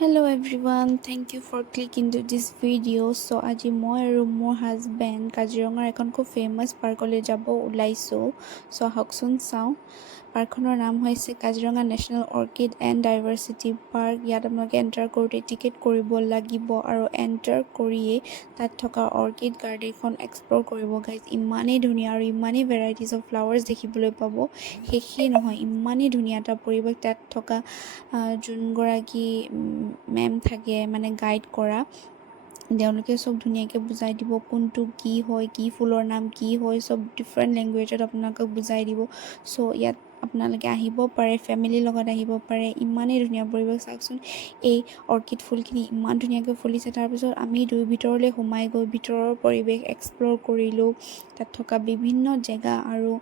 Hello everyone, thank you for clicking to this video. So আজি মই আৰু মোৰ হাজবেণ্ড কাজিৰঙাৰ এখন খুব ফেমাছ পাৰ্কলৈ যাব ওলাইছোঁ। চ' আহকচোন চাওঁ। পাৰ্কখনৰ নাম হৈছে Kaziranga national orchid and diversity park. ইয়াত আপোনালোকে এণ্টাৰ কৰোঁতে টিকেট কৰিব লাগিব আৰু এণ্টাৰ কৰিয়েই তাত থকা অৰ্কিড গাৰ্ডেনখন এক্সপ্ল'ৰ কৰিব। গাইজ ইমানেই ধুনীয়া আৰু ইমানেই ভেৰাইটিজ অফ ফ্লাৱাৰ্ছ দেখিবলৈ পাব, শেষেই নহয়। ইমানেই ধুনীয়া এটা পৰিৱেশ। তাত থকা যোনগৰাকী মেম থাকে মানে গাইড কৰা, তেওঁলোকে চব ধুনীয়াকৈ বুজাই দিব কোনটো কি হয়, কি ফুলৰ নাম কি হয়, চব ডিফাৰেণ্ট লেংগুৱেজত আপোনালোকক বুজাই দিব। চ' ইয়াত আপোনালোকে আহিব পাৰে, ফেমিলিৰ লগত আহিব পাৰে। ইমানেই ধুনীয়া পৰিৱেশ। চাওকচোন এই অৰ্কিড ফুলখিনি ইমান ধুনীয়াকৈ ফুলিছে। তাৰপিছত আমি ভিতৰলৈ সোমাই গৈ ভিতৰৰ পৰিৱেশ এক্সপ্ল'ৰ কৰিলোঁ, তাত থকা বিভিন্ন জেগা। আৰু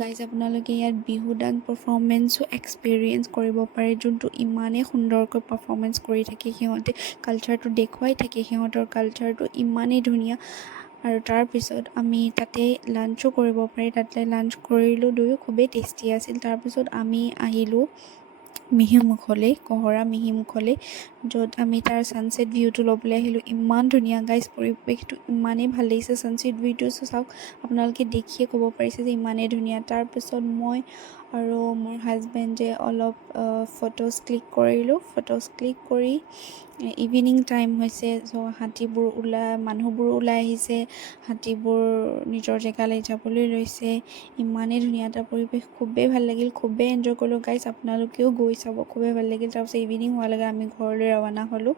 গাইজ আপোনালোকে ইয়াত বিহু ডান্স পাৰফৰ্মেঞ্চো এক্সপিৰিয়েঞ্চ কৰিব পাৰে, যোনটো ইমানেই সুন্দৰকৈ পাৰফৰ্মেঞ্চ কৰি থাকে। সিহঁতে কালচাৰটো দেখুৱাই থাকে, সিহঁতৰ কালচাৰটো ইমানেই ধুনীয়া। আৰু তাৰপিছত আমি তাতে লাঞ্চো কৰিব পাৰি। তাতে লাঞ্চ কৰিলোঁ, দুয়ো খুবেই টেষ্টি আছিল। তাৰপিছত আমি আহিলোঁ মিহিমুখলৈ, কহৰা মিহিমুখলৈ, য'ত আমি তাৰ ছানছেট ভিউটো ল'বলৈ আহিলোঁ। ইমান ধুনীয়া গাইজ, পৰিৱেশটো ইমানেই ভাল লাগিছে। ছানছেট ভিউটো চাওক, আপোনালোকে দেখিয়ে ক'ব পাৰিছে যে ইমানেই ধুনীয়া। তাৰপিছত মই আৰু মোৰ হাজবেণ্ডে অলপ ফটোজ ক্লিক কৰিলোঁ। ফটোজ ক্লিক কৰি ইভিনিং টাইম হৈছে, চ' মানুহবোৰ ওলাই আহিছে, হাতীবোৰ নিজৰ জেগালৈ যাবলৈ লৈছে। ইমানেই ধুনীয়া এটা পৰিৱেশ, খুবেই ভাল লাগিল, খুবেই এনজয় কৰিলোঁ। গাইজ আপোনালোকেও গৈ চাব, খুবেই ভাল লাগিল। তাৰপিছত ইভিনিং হোৱাৰ লগে আমি ঘৰলৈ ৰাওনা হ'লোঁ।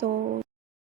তো